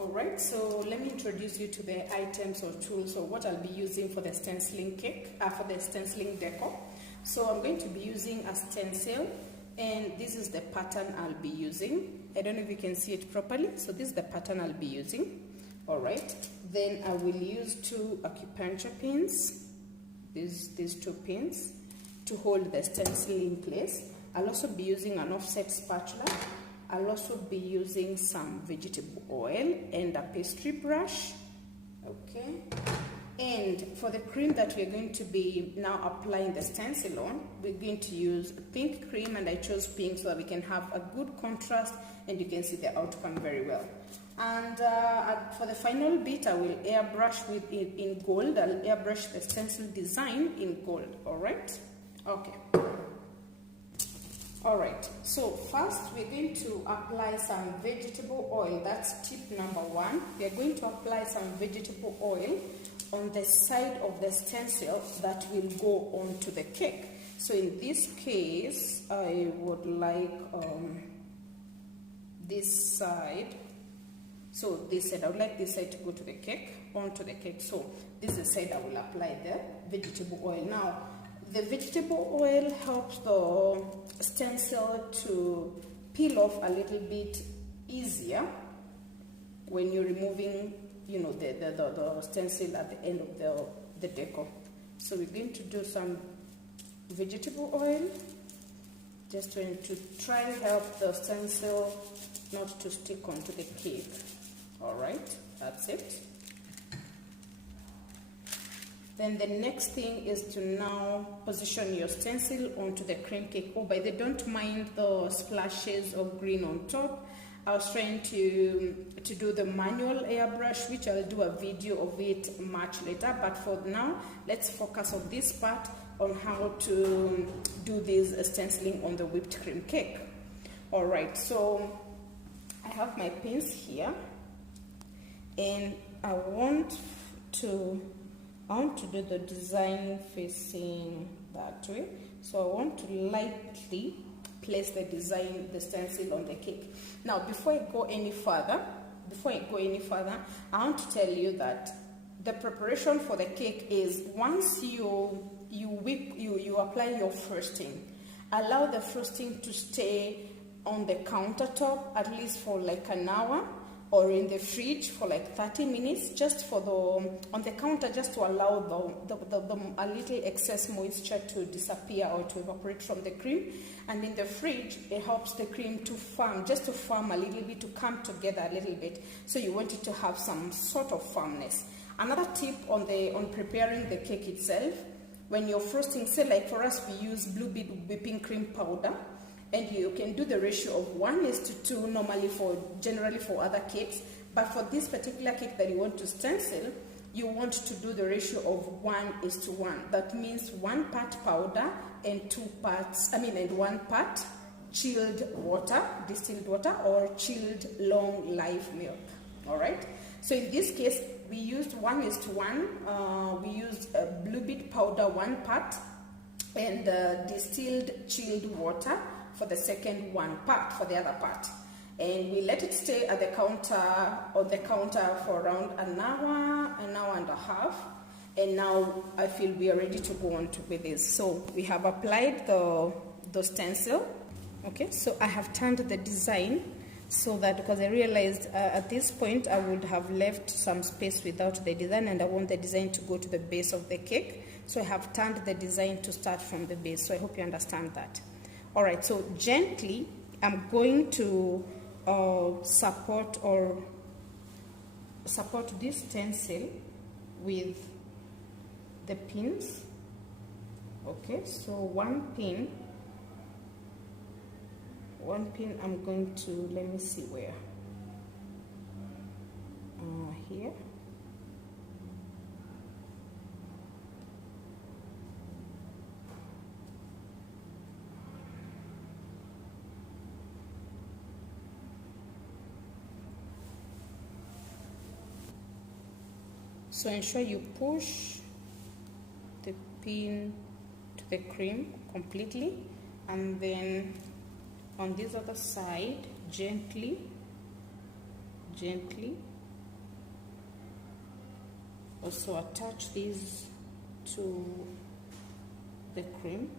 Alright, so let me introduce you to the items or tools or what I'll be using for the stenciling cake, for the stenciling decor. So I'm going to be using a stencil, and this is the pattern I'll be using. I don't know if you can see it properly, so this is the pattern I'll be using. Alright, then I will use two acupuncture pins, these two pins, to hold the stencil in place. I'll also be using an offset spatula. I'll also be using some vegetable oil and a pastry brush. Okay. And for the cream that we're going to be now applying the stencil on, we're going to use pink cream, and I chose pink so that we can have a good contrast and you can see the outcome very well. And for the final bit, I will airbrush with it in gold. I'll airbrush the stencil design in gold. All right? Okay. Alright, so first we're going to apply some vegetable oil. That's tip number one. We are going to apply some vegetable oil on the side of the stencil that will go onto the cake. So in this case, I would like this side. So this side, I would like this side to go to the cake, onto the cake. So this is the side I will apply the vegetable oil. Now, the vegetable oil helps the stencil to peel off a little bit easier when you're removing, you know, the stencil at the end of the decor. So we're going to do some vegetable oil, just to try and help the stencil not to stick onto the cake. All right, that's it. Then the next thing is to now position your stencil onto the cream cake. Oh, by the way, don't mind the splashes of green on top. I was trying to do the manual airbrush, which I'll do a video of it much later. But for now, let's focus on this part on how to do this stenciling on the whipped cream cake. All right, so I have my pins here, and I want to do the design facing that way. So I want to lightly place the design, the stencil on the cake. Now, before I go any further, I want to tell you that the preparation for the cake is once you apply your frosting, allow the frosting to stay on the countertop at least for like an hour, or in the fridge for like 30 minutes, just for on the counter, just to allow a little excess moisture to disappear or to evaporate from the cream. And in the fridge, it helps the cream to firm, just to firm a little bit, to come together a little bit. So you want it to have some sort of firmness. Another tip on preparing the cake itself, when you're frosting, say like for us, we use Blue Bit whipping cream powder. And you can do the ratio of 1:2 normally generally for other cakes, but for this particular cake that you want to stencil, you want to do the ratio of 1:1. That means 1 part powder and 1 part chilled water, distilled water, or chilled long live milk. All right. So in this case, we used 1:1. We used Blue Bit powder 1 part and distilled chilled water for the second 1 part, for the other part. And we let it stay at the counter, on the counter for around an hour and a half. And now I feel we are ready to go on with this. So we have applied the stencil. Okay, so I have turned the design so that, because I realized at this point I would have left some space without the design, and I want the design to go to the base of the cake. So I have turned the design to start from the base. So I hope you understand that. All right, so gently, I'm going to support this stencil with the pins. Okay, so one pin I'm going to, let me see where, here. So ensure you push the pin to the cream completely, and then on this other side, gently also attach these to the cream.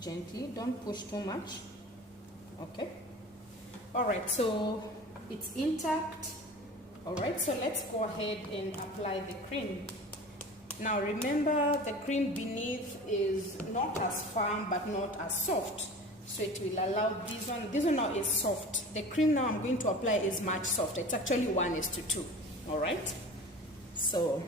Gently, don't push too much. Okay. All right, so it's intact. All right, so let's go ahead and apply the cream. Now remember, the cream beneath is not as firm but not as soft, so it will allow this one now is soft. The cream now I'm going to apply is much softer. It's actually 1:2. All right, so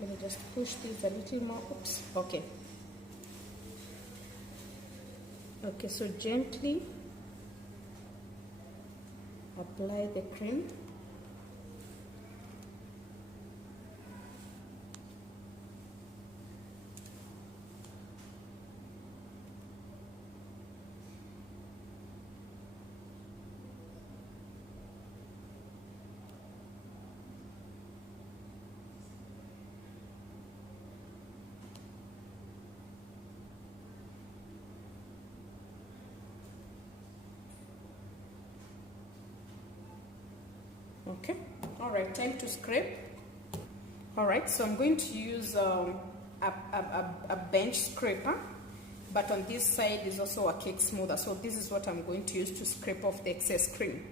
let me just push this a little more. Oops. Okay. Okay, so gently apply the cream. Okay, all right, time to scrape. All right, so I'm going to use a bench scraper, but on this side is also a cake smoother. So this is what I'm going to use to scrape off the excess cream.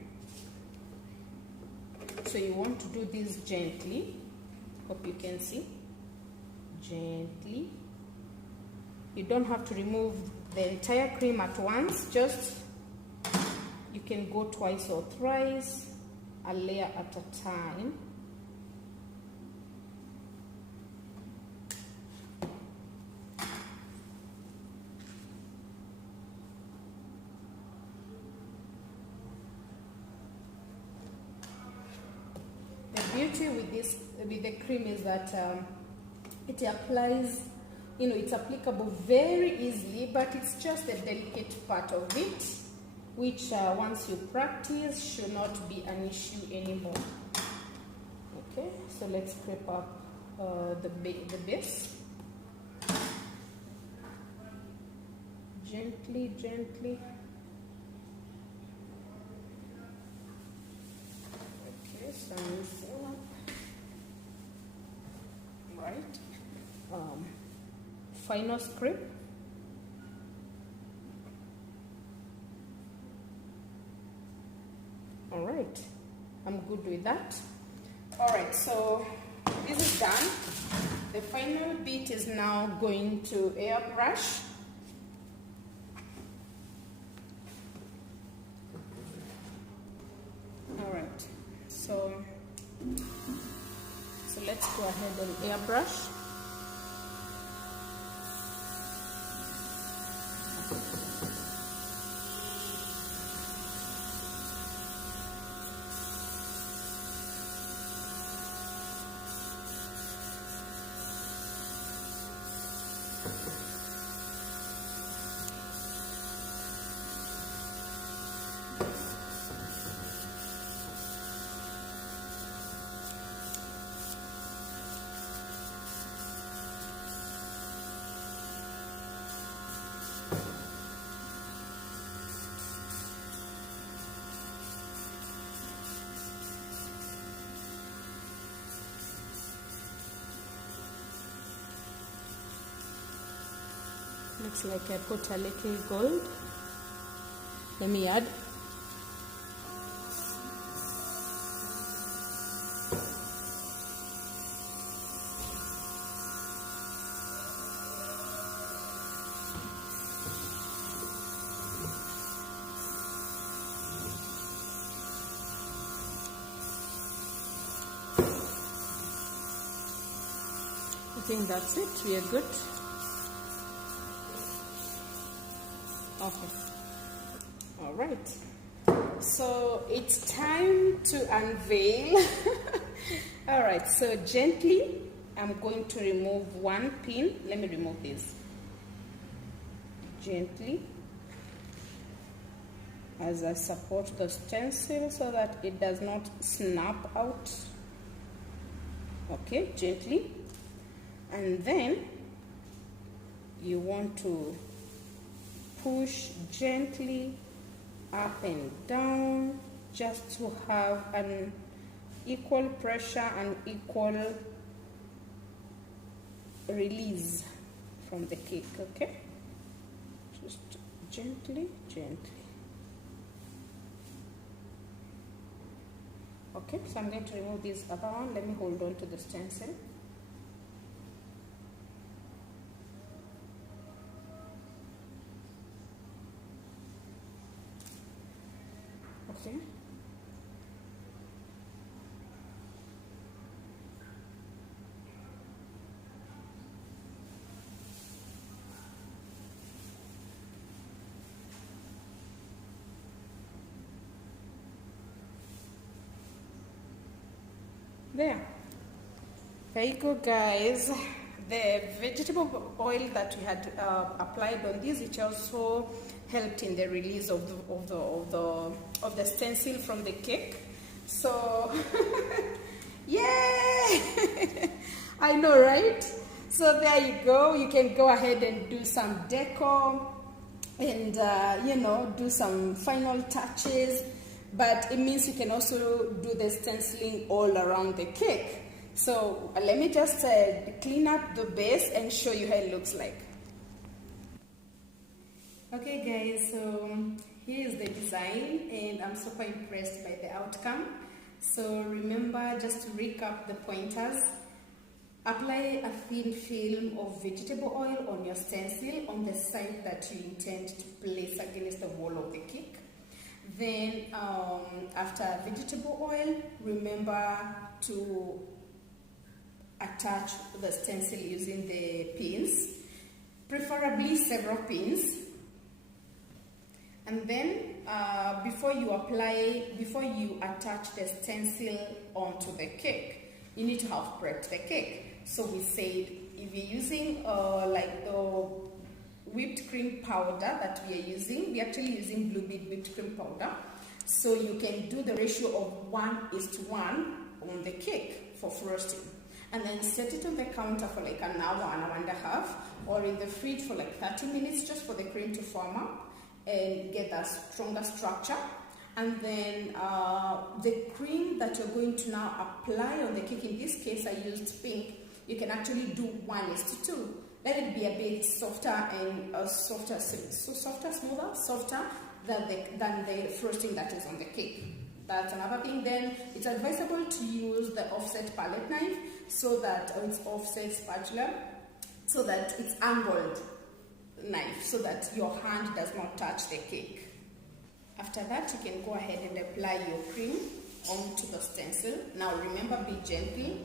So you want to do this gently. Hope you can see. Gently. You don't have to remove the entire cream at once. Just, you can go twice or thrice, a layer at a time. The beauty with the cream is that it applies, it's applicable very easily, but it's just the delicate part of it, which once you practice should not be an issue anymore. Okay, so let's scrape up the base. Gently, gently. Okay, so right. Final scrape. All right, I'm good with that. All right, so this is done. The final bit is now going to airbrush. All right, so let's go ahead and airbrush. Looks like I put a little gold. Let me add. I think that's it. We are good. Okay. All right. So it's time to unveil. All right. So gently, I'm going to remove one pin. Let me remove this. Gently, as I support the stencil so that it does not snap out. Okay, gently. And then you want to push gently up and down just to have an equal pressure and equal release from the cake. Okay, just gently. Okay, so I'm going to remove this other one. Let me hold on to the stencil. Okay. There you go, guys. The vegetable oil that we had applied on this, which also helped in the release of the stencil from the cake. So yeah, I know, right? So there you go. You can go ahead and do some decor and you know, do some final touches. But it means you can also do the stenciling all around the cake. So let me just clean up the base and show you how it looks like. Okay guys, so here is the design and I'm super impressed by the outcome. So remember, just to recap the pointers: apply a thin film of vegetable oil on your stencil on the side that you intend to place against the wall of the cake. Then after vegetable oil, remember to attach the stencil using the pins, preferably several pins. And then before you attach the stencil onto the cake, you need to have prepped the cake. So we said, if you're using like the whipped cream powder that we are using, we're actually using Blue Bead whipped cream powder. So you can do the ratio of 1:1 on the cake for frosting. And then set it on the counter for like an hour and a half, or in the fridge for like 30 minutes, just for the cream to form up and get a stronger structure. And then the cream that you're going to now apply on the cake, in this case I used pink, you can actually do 1:2. Let it be a bit softer and softer than the frosting that is on the cake. That's another thing. Then it's advisable to use the offset palette knife, so that it's offset spatula, so that it's angled knife, so that your hand does not touch the cake. After that, you can go ahead and apply your cream onto the stencil. Now remember, be gentle.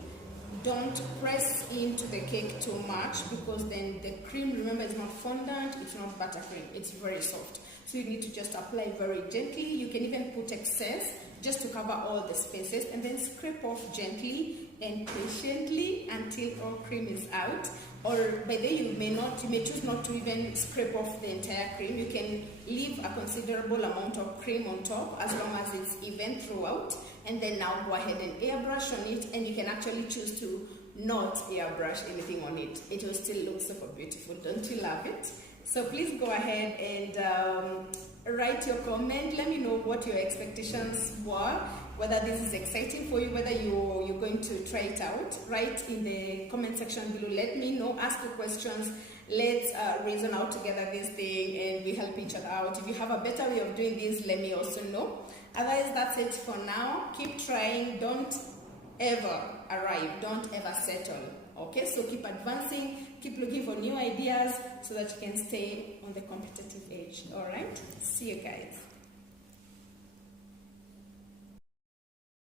Don't press into the cake too much, because then the cream, remember, is not fondant, it's not buttercream, it's very soft. So you need to just apply very gently. You can even put excess just to cover all the spaces, and then scrape off gently and patiently until all cream is out. Or by then you may choose not to even scrape off the entire cream. You can leave a considerable amount of cream on top, as long as it's even throughout. And then now go ahead and airbrush on it, and you can actually choose to not airbrush anything on it. It will still look super beautiful. Don't you love it? So please go ahead and write your comment. Let me know what your expectations were, whether this is exciting for you, whether you're going to try it out. Write in the comment section below. Let me know. Ask your questions. Let's reason out together this thing, and we help each other out. If you have a better way of doing this, let me also know. Otherwise, that's it for now. Keep trying. Don't ever arrive. Don't ever settle. Okay, so keep advancing, keep looking for new ideas so that you can stay on the competitive edge. All right, see you guys.